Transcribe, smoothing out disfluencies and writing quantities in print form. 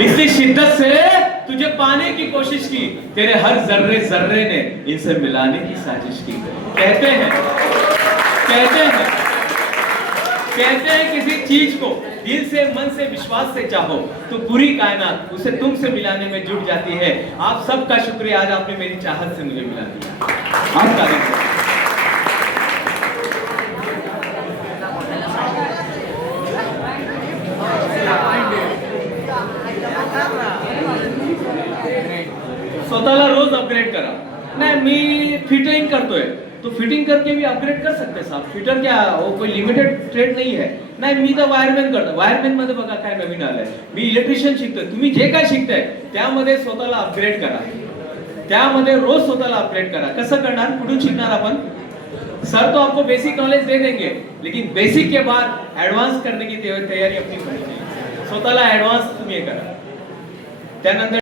इतनी शिद्दत से तुझे पाने की कोशिश की, तेरे हर जर्रे जर्रे ने इनसे मिलाने की साजिश की। कहते हैं कहते हैं किसी चीज को दिल से मन से विश्वास से चाहो तो पूरी कायनात उसे तुमसे मिलाने में जुट जाती है। आप सबका शुक्रिया, आज आपने मेरी चाहत से मुझे मिला दिया। आप तारीफ करें। स्वतःला रोज अपग्रेड करा। नाही, मी फिटिंग करतोय तो फिटिंग करके भी अपग्रेड कर सकते साहेब। फिटर क्या वो कोई लिमिटेड ट्रेड नाही आहे। नाही, मी तर वायरमॅन करतो। वायरमॅन मध्ये बघा काय नवीन आलंय। मी इलेक्ट्रिशियन शिकतोय। तुम्ही जे काय शिकताय त्यामध्ये स्वतःला अपग्रेड करा, त्यामध्ये रोज स्वतःला अपग्रेड करा। कसं करणार, कुठून शिकणार आपण? सर तो आपको बेसिक नॉलेज दे देंगे, लेकिन बेसिक के बाद एडवांस करने की तैयारी अपनी करनी चाहिए। स्वतःला एडवांस तुम्ही करा, त्यानंतर